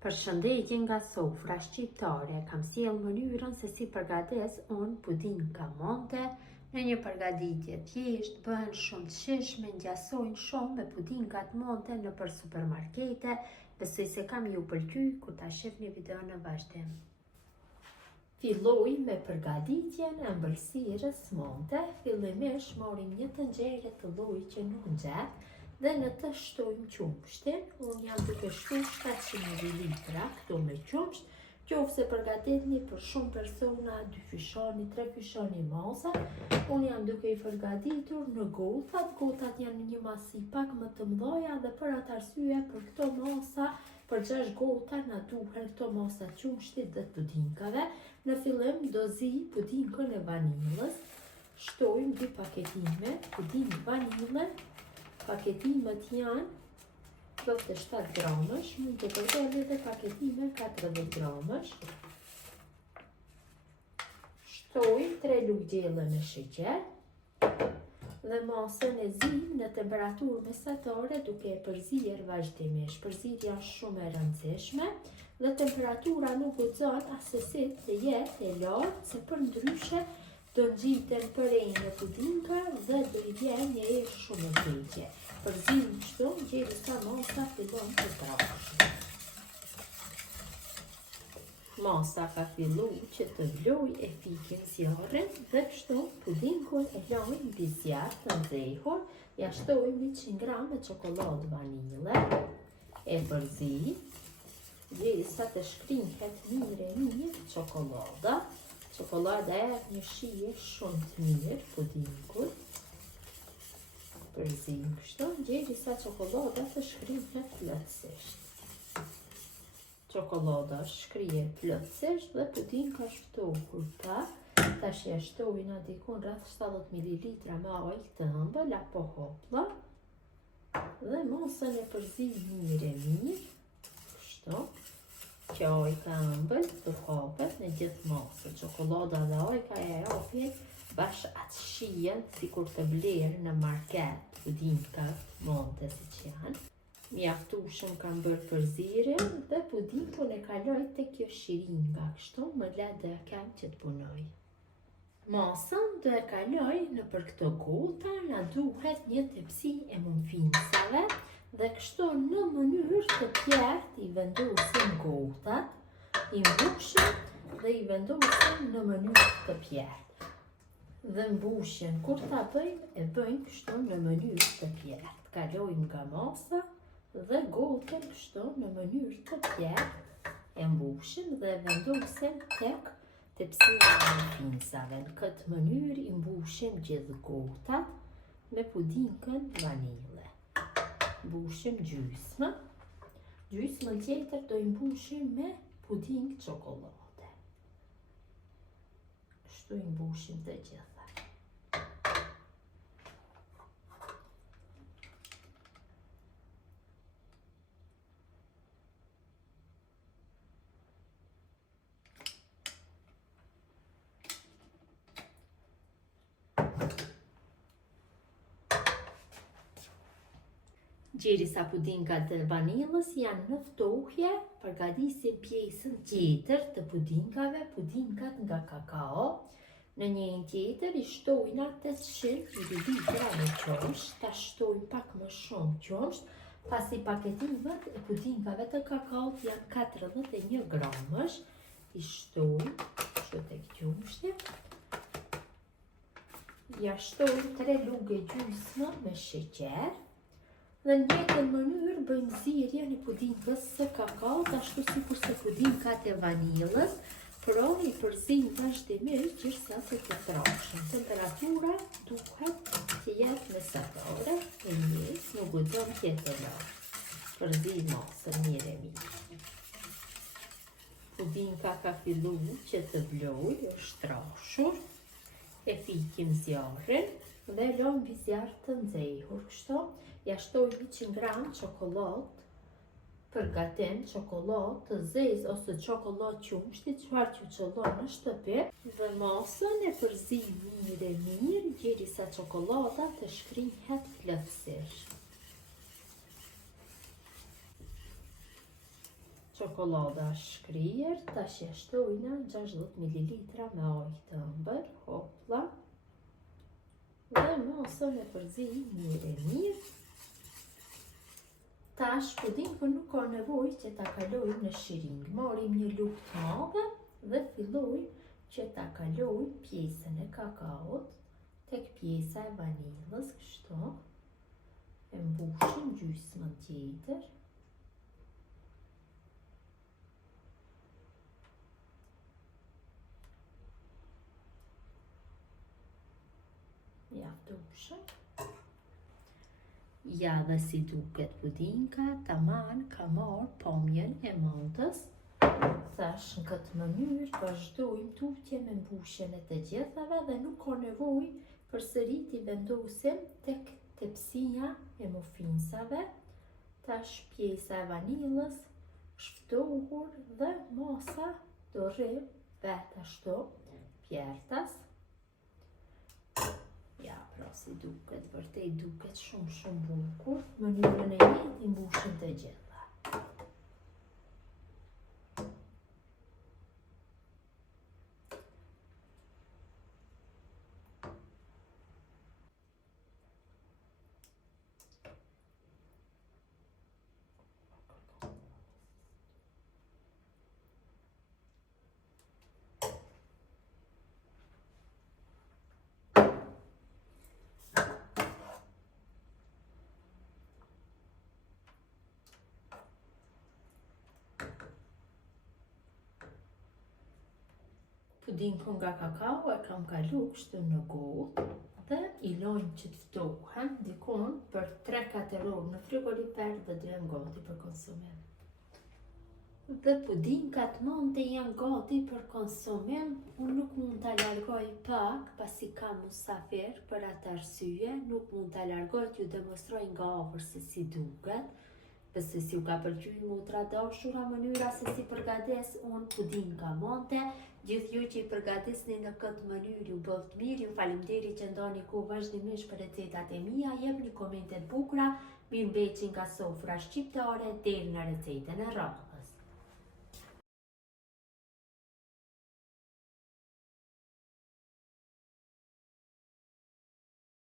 Përshëndetje nga sofra shqiptare, kam sjellë mënyrën se si përgates unë pudinga monte në një përgatitje thjesht, bëhen shumë të shijshme, ngjasojnë shumë me pudingat monte nëpër supermarkete. Besoj se kam ju pëlqy kur ta shihni videon në vazhdim. Filloj me përgatitjen e ëmbëlsirës monte. Fillimisht morim një tenxhere të lloj që nuk nxeh dhe në të shtojmë qumshtin. Unë jam duke shtu 700 ml këtu me qumsht, qofse përgatitni për shumë persona, 2 fyshani, 3 fyshani masa. Unë jam duke i përgatitur në gotat. Gotat janë një masi pak më të mëdha dhe për atë arsye për këto masa, për 6 gota na duhen këto masa qumshtit dhe pudingave. Në fillim do zi pudingën e vanilës. Shtojmë 2 paketime pudingë vanile. Paketimet janë 27 gramësh, mund të përdorni edhe paketime 40 gramësh. Shtoj 3 lugë gjelle me sheqer dhe masën e zi në temperaturë mesatare duke e përzier vazhdimisht. Përzierja është shumë e rëndësishme dhe temperatura nuk guxon asesi të jetë e lartë, se përndryshe do ngjiten përrejnë e pudinga dhe do i vjen një erë shumë e keqe. Përzim kështu derisa masa fillon të trashë. Masa ka fillu që të vloj, e fikim zjarrin dhe kështu pudingun e lajmë mbi zjarr të nxehur. Ja shtojmë 100 g çokoladë vanile, e përzi derisa të shkrinhet mirë çokolada. Çokolada e një shije shumë të mirë pudingut. Përzim kështu derisa çokolada të shkrihet plotësisht. Çokolada shkrihet plotësisht dhe pudinga shtokur pak. Tash ja shtojna dikon rreth 70 ml me ujë të ëmbël apo hoplla. Dhe masën e përzim mirë. Kështu. Kjo ujë ka ëmbël të hapet në gjithë masën. Çokolada dhe ujë ka e hapjen bash atë shijen sikur të blerë në market pudinga monte siç janë. Mjaftueshëm kam bërë përzierjen dhe pudingun e kaloj tek kjo shiringa, kështu më le dhe kam që të punoj. Masën do e kaloj nëpër këto gota, na duhet një tepsi e mumfincave dhe kështu në mënyrë të pjertë i vendosim gotat, i mbushim dhe i vendosim në mënyrë të pjertë. Dhe mbushjen kur ta bëjmë, e bëjmë kështu në mënyrë të pjertë. Kalojmë nga masa dhe gotën kështu në mënyrë të pjertë, e mbushim dhe vendosim tek tepsia e mumfincave. Në këtë mënyrë i mbushim gjithë gotat me pudingën vanile. Mbushim gjysmë. Gjysmën tjetër do i mbushim me pudingë çokolade. Kështu i mbushim të gjitha. Derisa pudingat e vanilës janë në ftohje, përgatisim pjesën tjetër të pudingave, pudingat nga kakao. Në njërin tjetër i shtojna 800 ml me qumsht, ta shtojmë pak më shumë qumsht, pasi paketimet e pudingave të kakaot janë 41 gramësh. I shtojmë kështu tek qumshti. Ja shtojmë 3 lugë gjysmë me sheqer. Dhe në njëjtën mënyrë bëjmë zierjen e pudingës së kakaot, ashtu sikur se pudingat e vanilës, por i përzim vazhdimisht derisa të trashën. Temperatura duhet të jetë mesatare, e njëjtë, nuk guxon të jetë e lartë. Përzim masën mirë. Pudinga ka filluar që të vlojë, është trashur. E fikim zjarrin dhe lëm mbi zjarr të nxehur kështu. Ja shtojmë 100 g çokoladë për gatim, çokoladë të zezë ose çokoladë qumshti, çfarë që qëllon në shtëpi, dhe masën e përzim mirë derisa çokolada të shkrihet plotësisht. Çokolada shkrier, tash ja shtojna 60 ml me ujë të ëmbël, hopla. Dhe mosën e përzi mirë. Tash pudinkun nuk ka nevojë që ta kalojmë në shiring. Marrim një lugë të madhe dhe fillojmë që ta kalojmë pjesën e kakaot tek pjesa e vanilës, kështu. E mbushim gjysmën tjetër. Mjaftueshëm. Ja dhe si duket pudinka, taman ka marrë pamjen e mantës. Thash në këtë mënyrë vazhdojmë tutje me mbushjen e të gjithave dhe nuk ka nevojë përsëri t'i vendosim tek tepsia e muffinsave. Tash pjesa e vanilës shftohur dhe masa do rrim vetë ashtu pjertas. Ja, pra si duket, vërtet duket shumë bukur. Mënyrën e njëjtë i mbushim të gjitha. Pudinkun nga kakao e kam kalu kështu në gotë dhe i lojmë që të ftohen dikon për 3-4 orë në frigorifer dhe dhe janë gati për konsumim. Dhe pudinkat mante janë gati për konsumim. Unë nuk mund t'a largoj pak pasi kam musafir, për atë arsye nuk mund t'a largoj t'ju demonstroj nga afër se si duket. Pëse si u ka pëlqyer motra dashura mënyra se si përgatis unë pudinka mante. Gjithë ju që i përgatisni në këtë mënyrë ju bëft mirë, ju faleminderit që ndani kohë vazhdimisht për recetat e mia, jepni komente të bukura, mirëmbëjtje nga sofra shqiptare deri në recetën e radhës.